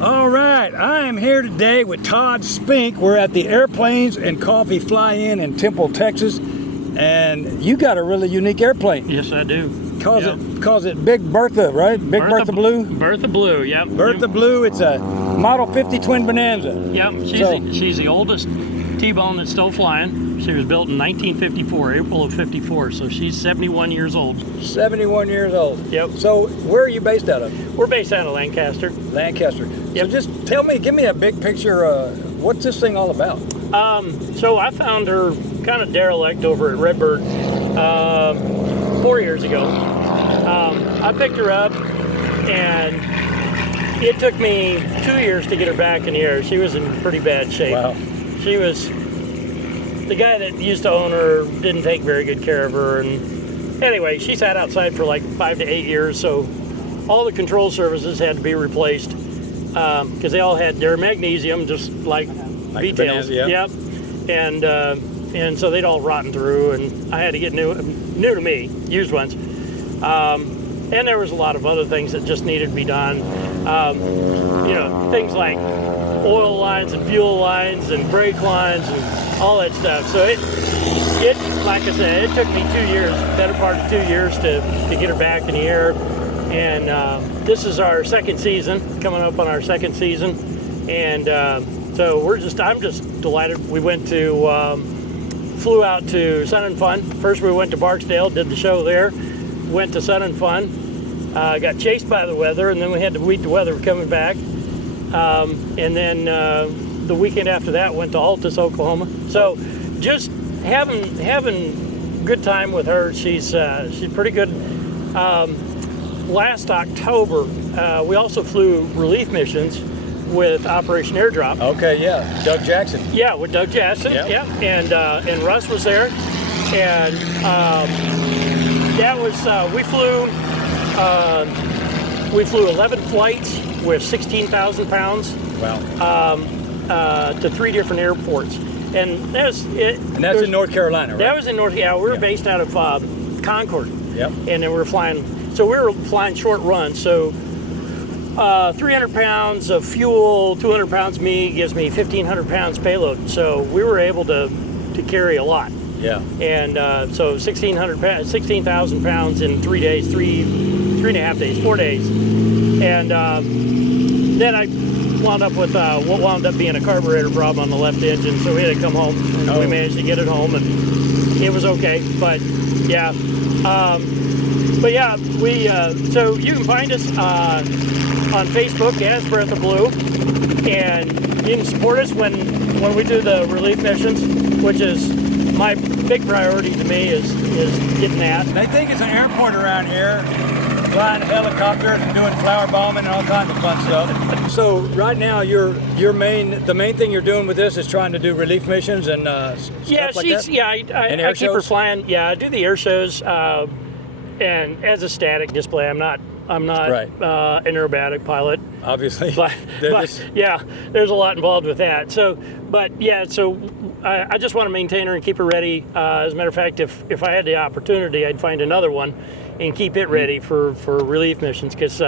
All right, I am here today with Todd Spink. We're at the Airplanes and Coffee Fly-In in Temple, Texas, and you got a really unique airplane. Yes, I do. Calls it Big Bertha, right? Big Bertha Blue? Bertha Blue, yep. Bertha Blue, it's a Model 50 twin Bonanza. Yep, she's the oldest T-bone that's still flying. She was built in 1954, April of 54, so she's 71 years old. 71 years old. Yep. So where are you based out of? We're based out of Lancaster. Lancaster. Yep. So just give me a big picture, what's this thing all about? So I found her kind of derelict over at Redbird 4 years ago. I picked her up, and it took me 2 years to get her back in the air. She was in pretty bad shape. Wow. She was, the guy that used to own her didn't take very good care of her, and anyway, she sat outside for like 5 to 8 years, so all the control surfaces had to be replaced because they all had their magnesium, just like V-tails. Yep. And so they'd all rotten through, and I had to get new to me, used ones. And there was a lot of other things that just needed to be done. You know, things like oil lines and fuel lines and brake lines and all that stuff. So it like I said, it took me 2 years, better part of 2 years to get her back in the air. And this is our second season, coming up on our second season. And so I'm just delighted. We flew out to Sun and Fun. First we went to Barksdale, did the show there, went to Sun and Fun, got chased by the weather, and then we had to meet the weather coming back. And then the weekend after that went to Altus, Oklahoma. So just having good time with her. She's pretty good. Last October, we also flew relief missions with Operation Airdrop. Okay, yeah, Doug Jackson. Yeah, with Doug Jackson. Yep. Yeah, and Russ was there, and that was we flew 11 flights with 16,000 pounds. Wow. To 3 different airports, and that's it. And that's in North Carolina, right? That was in North. Yeah, we were based out of Concord. Yep. And then we were flying short runs. So 300 pounds of fuel, 200 pounds me gives me 1,500 pounds payload. So we were able to carry a lot. Yeah. And so 16,000 pounds in 3 days, three and a half days, 4 days. And then I wound up with what wound up being a carburetor problem on the left engine. So we had to come home, and we managed to get it home, and it was okay. But yeah. So you can find us on Facebook as Bertha Blue, and you can support us when we do the relief missions, which is my big priority to me is getting that. They think it's an airport around here, flying helicopters and doing flower bombing and all kinds of fun stuff. So right now, the main thing you're doing with this is trying to do relief missions and stuff like that? I keep her flying. Yeah, I do the air shows. And as a static display, I'm not right. An aerobatic pilot, obviously. But yeah, there's a lot involved with that. So I just want to maintain her and keep her ready. As a matter of fact, if I had the opportunity, I'd find another one and keep it ready for relief missions. Because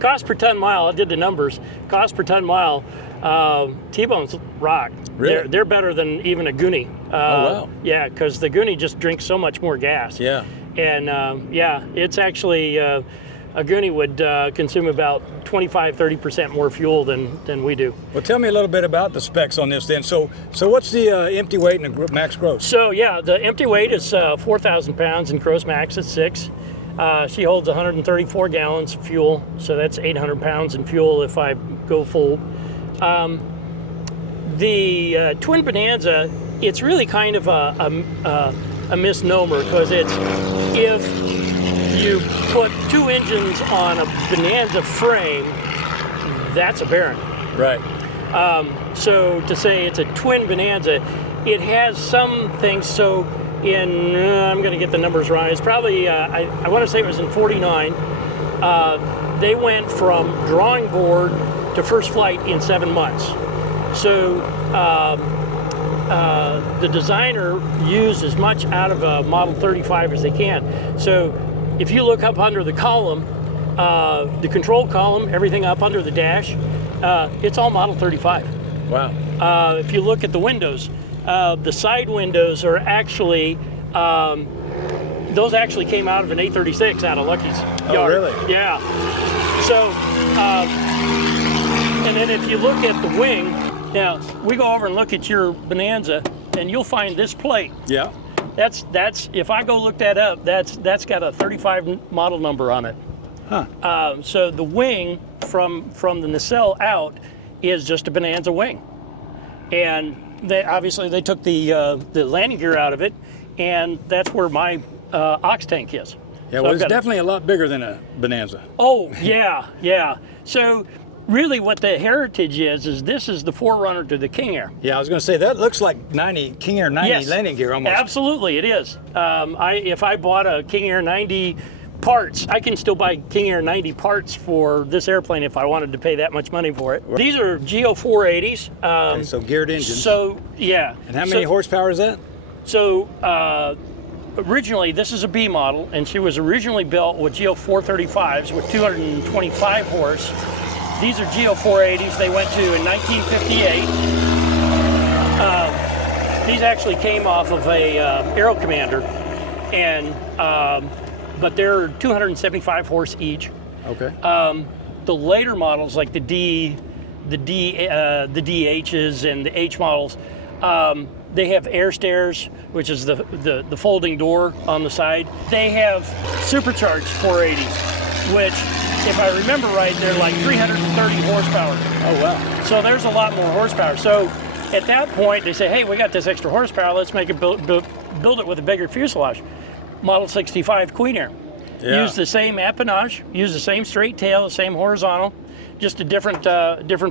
cost per ton mile, I did the numbers. Cost per ton mile, T-bones rock. Really? They're better than even a Goonie. Oh wow. Yeah, because the Goonie just drinks so much more gas. Yeah. And it's actually, a Goonie would consume about 25-30% more fuel than we do. Well, tell me a little bit about the specs on this then. So what's the empty weight and the max gross? So yeah, the empty weight is 4,000 pounds and gross max is 6. She holds 134 gallons of fuel, so that's 800 pounds in fuel if I go full. The twin Bonanza, it's really kind of a misnomer, because if you put 2 engines on a Bonanza frame, that's a Baron. Right. So to say it's a twin Bonanza, it has some things. So I'm going to get the numbers right. It's probably I want to say it was in 49. They went from drawing board to first flight in 7 months. So the designer used as much out of a Model 35 as they can. So if you look up under the column, the control column, everything up under the dash, It's all Model 35. Wow. If you look at the windows, the side windows are actually, those actually came out of an 836 out of Lucky's yard. Oh, really? Yeah. So, and then if you look at the wing, now we go over and look at your Bonanza, and you'll find this plate. Yeah. That's if I go look that up, that's got a 35 model number on it. Huh. So the wing from the nacelle out is just a Bonanza wing, and they obviously took the landing gear out of it, and that's where my ox tank is. Yeah, well, it's definitely a lot bigger than a Bonanza. Oh yeah, yeah. So really, what the Heritage is this is the forerunner to the King Air. Yeah, I was going to say that looks like King Air 90 Yes, landing gear almost. Absolutely, it is. If I bought a King Air 90 parts, I can still buy King Air 90 parts for this airplane if I wanted to pay that much money for it. These are GO 480s. Okay, so geared engines. So yeah. And how many horsepower is that? So originally, this is a B model, and she was originally built with GO 435s with 225 horse. These are GO 480s. They went to in 1958. These actually came off of a Aero Commander, and but they're 275 horse each. Okay. The later models, like the DHs and the H models, they have air stairs, which is the folding door on the side. They have supercharged 480s, which, if I remember right, they're like 330 horsepower. Oh, wow. So there's a lot more horsepower. So at that point, they say, hey, we got this extra horsepower, let's make it build it with a bigger fuselage. Model 65 Queen Air. Yeah. Use the same empennage, use the same straight tail, the same horizontal, just a different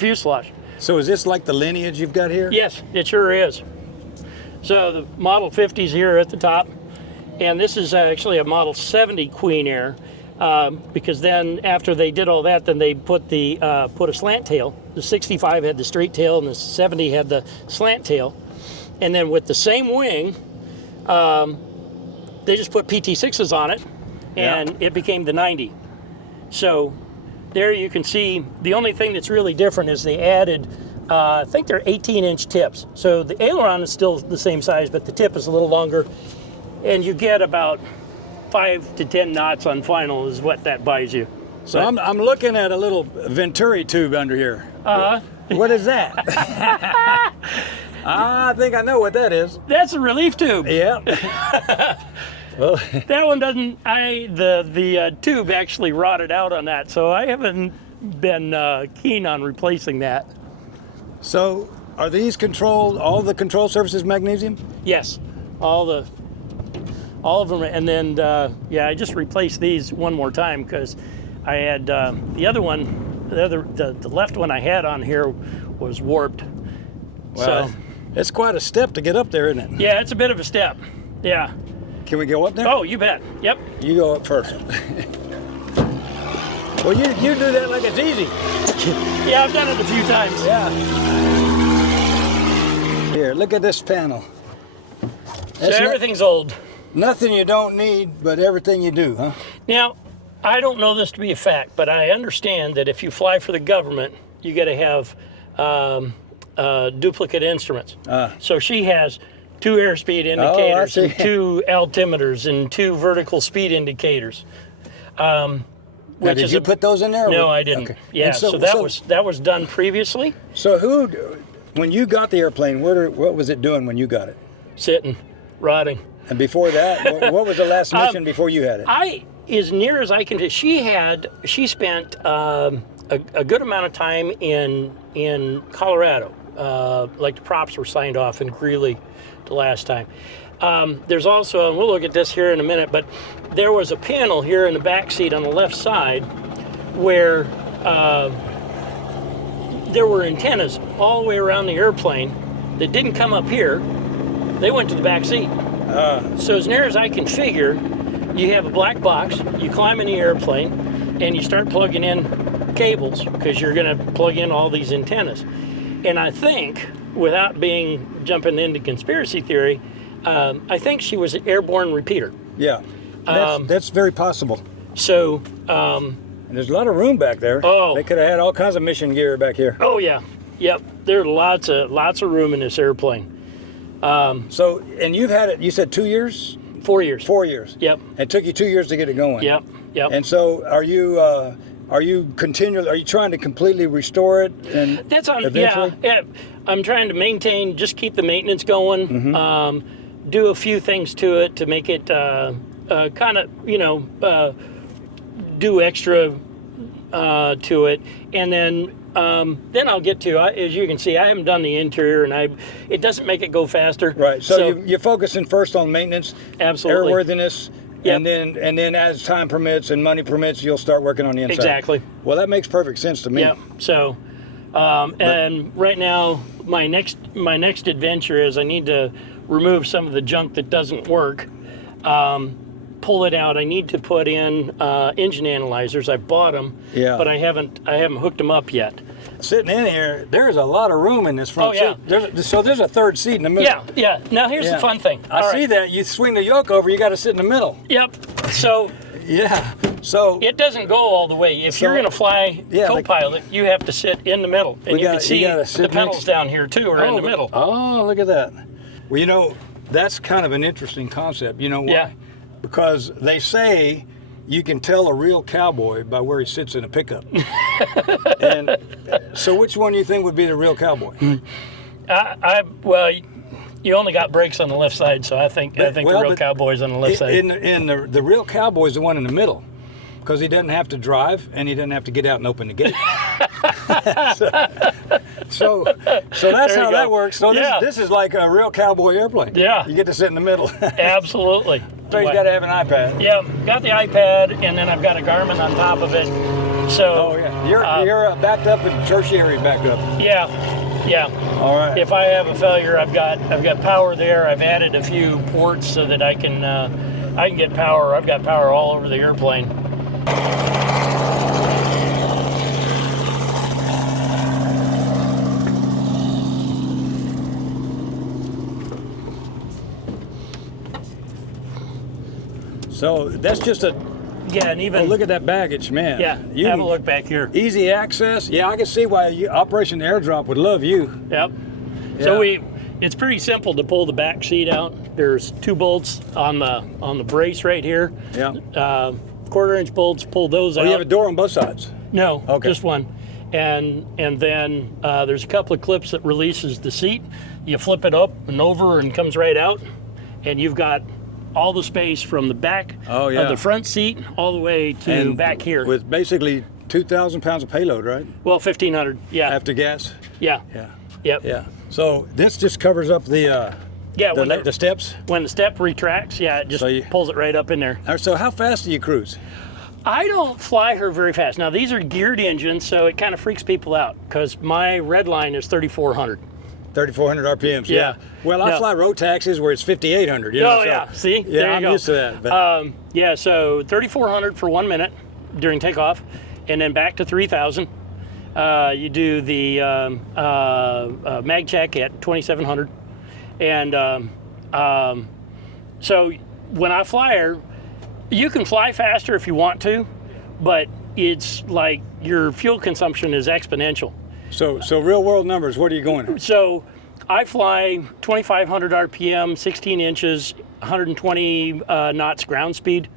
fuselage. So is this like the Lineage you've got here? Yes, it sure is. So the Model 50's here at the top, and this is actually a Model 70 Queen Air, because then after they did all that, then they put a slant tail. The 65 had the straight tail, and the 70 had the slant tail, and then with the same wing, they just put PT6s on it, and it became the 90. So there you can see the only thing that's really different is they added, I think they're 18-inch tips. So the aileron is still the same size, but the tip is a little longer, and you get about 5 to 10 knots on final is what that buys you. So I'm looking at a little Venturi tube under here. What is that? I think I know what that is. That's a relief tube. Yeah. Well, that one doesn't. The tube actually rotted out on that, so I haven't been keen on replacing that. so are these all the control surfaces magnesium? Yes, all of them, and then I just replaced these one more time because I had the other one, the left one I had on here was warped. Well, so it's quite a step to get up there, isn't it? yeah, it's a bit of a step. Yeah. Can we go up there? Oh, you bet. Yep. You go up first. Well, you do that like it's easy. Yeah, I've done it a few times. Yeah. Here, look at this panel. So everything's old. Nothing you don't need, but everything you do, huh? Now, I don't know this to be a fact, but I understand that if you fly for the government, you got to have duplicate instruments. So she has 2 airspeed indicators, and 2 altimeters, and 2 vertical speed indicators. Did you put those in there? No, I didn't. Okay. Yeah, so that was done previously. So when you got the airplane, what was it doing when you got it? Sitting, rotting. And before that, what was the last mission before you had it? As near as I can tell, she spent a good amount of time in Colorado. Like the props were signed off in Greeley the last time. There's also, and we'll look at this here in a minute, but there was a panel here in the back seat on the left side where there were antennas all the way around the airplane that didn't come up here. They went to the back seat. So as near as I can figure, you have a black box, you climb in the airplane, and you start plugging in cables because you're going to plug in all these antennas. And I think, without jumping into conspiracy theory, I think she was an airborne repeater. Yeah, that's very possible. So And there's a lot of room back there. Oh. They could have had all kinds of mission gear back here. Oh yeah, yep. There's lots of room in this airplane. So, and you've had it, you said 2 years? 4 years. 4 years. Yep. It took you 2 years to get it going. Yep. Yep. And so are you trying to completely restore it and That's on. eventually? Yeah. I'm trying to maintain, just keep the maintenance going. Mm-hmm. Do a few things to it to make it kind of, do extra to it, and then I'll get to. As you can see, I haven't done the interior, and it doesn't make it go faster. Right. So you're focusing first on maintenance, absolutely, airworthiness. Yep. And then as time permits and money permits, you'll start working on the inside. Exactly. Well, that makes perfect sense to me. Yeah. So, and right now, my next adventure is I need to remove some of the junk that doesn't work, pull it out. I need to put in engine analyzers. I bought them, but I haven't hooked them up yet. Sitting in here, there's a lot of room in this front seat. There's a third seat in the middle. Yeah, yeah. Now here's the fun thing. I see that. You swing the yoke over, you got to sit in the middle. Yep. So so it doesn't go all the way. If you're going to fly co-pilot, you have to sit in the middle, and you can see the pedals down here too are in the middle. Oh, look at that. Well, that's kind of an interesting concept. You know why? Yeah. Because they say you can tell a real cowboy by where he sits in a pickup. And so which one do you think would be the real cowboy? Well, you only got brakes on the left side, so I think the real cowboy's on the left side. The real cowboy's the one in the middle, because he doesn't have to drive and he doesn't have to get out and open the gate. so that's how that works. So this is like a real cowboy airplane. Yeah. You get to sit in the middle. Absolutely. So you've got to have an iPad. Yeah, got the iPad, and then I've got a Garmin on top of it. So you're backed up and tertiary backed up. Yeah. All right. If I have a failure, I've got power there. I've added a few ports so that I can get power. I've got power all over the airplane. So that's just and even look at that baggage, man. Yeah, have a look back here. Easy access. Yeah, I can see why Operation Airdrop would love you. Yep. Yeah. So it's pretty simple to pull the back seat out. There's 2 bolts on the brace right here. Yeah. 1/4-inch bolts. Pull those out. You have a door on both sides? No, just one. And then there's a couple of clips that releases the seat. You flip it up and over and comes right out, and you've got all the space from the back of the front seat all the way to back here. With basically 2,000 pounds of payload, right? Well, 1,500, yeah. After gas? Yeah. Yeah. Yep. Yeah. So this just covers up the steps? When the step retracts, it just pulls it right up in there. So how fast do you cruise? I don't fly her very fast. Now, these are geared engines, so it kind of freaks people out because my red line is 3,400. 3,400 RPMs. Yeah. Well, I fly road taxis where it's 5,800. See, yeah, there you go. I'm used to that. But. So 3,400 for 1 minute during takeoff, and then back to 3,000. You do the mag check at 2,700, and so when I fly her, you can fly faster if you want to, but it's like your fuel consumption is exponential. So real world numbers, what are you going at? So I fly 2,500 RPM, 16 inches, 120 knots ground speed,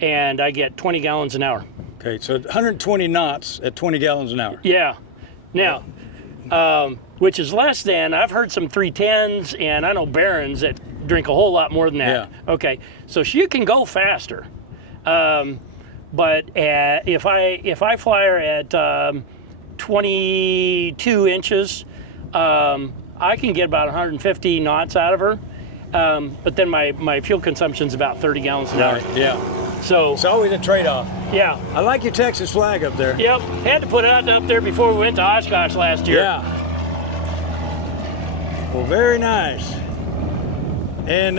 and I get 20 gallons an hour. Okay, so 120 knots at 20 gallons an hour. Yeah. Now, which is less than, I've heard some 310s, and I know Barons that drink a whole lot more than that. Yeah. Okay, so she can go faster. But if I fly her at 22 inches, I can get about 150 knots out of her. But then my fuel consumption's about 30 gallons an hour. Yeah. So it's always a trade-off. Yeah. I like your Texas flag up there. Yep. Had to put it out up there before we went to Oshkosh last year. Yeah. Well, very nice. And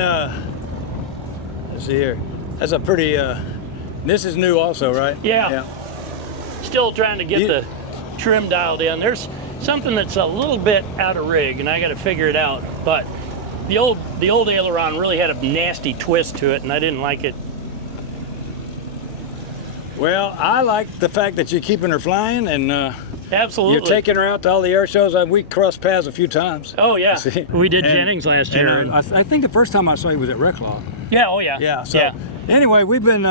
let's see here. That's a pretty. This is new also, right? Yeah. Still trying to get the trim dialed in. There's something that's a little bit out of rig, and I got to figure it out. But the old aileron really had a nasty twist to it, and I didn't like it. Well, I like the fact that you're keeping her flying, and Absolutely. you're taking her out to all the air shows. We crossed paths a few times. Oh yeah, See? we did And- Jennings last year. And, I think the first time I saw you was at Reclaw. Yeah, oh yeah. Yeah. So anyway, we've been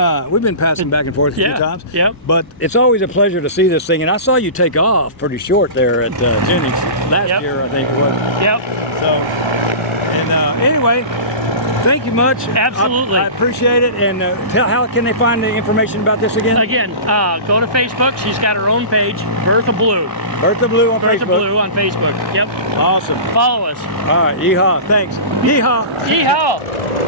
passing back and forth a few times. Yeah. But it's always a pleasure to see this thing, and I saw you take off pretty short there at Jennings last year, I think it was. Yep. So, and anyway, thank you much. Absolutely. I appreciate it. And how can they find the information about this again? Again, go to Facebook. She's got her own page, Bertha Blue. Bertha Blue on Bertha Facebook. Blue on Facebook. Yep. Awesome. Follow us. All right. Yeehaw. Thanks. Yeehaw. Yeehaw.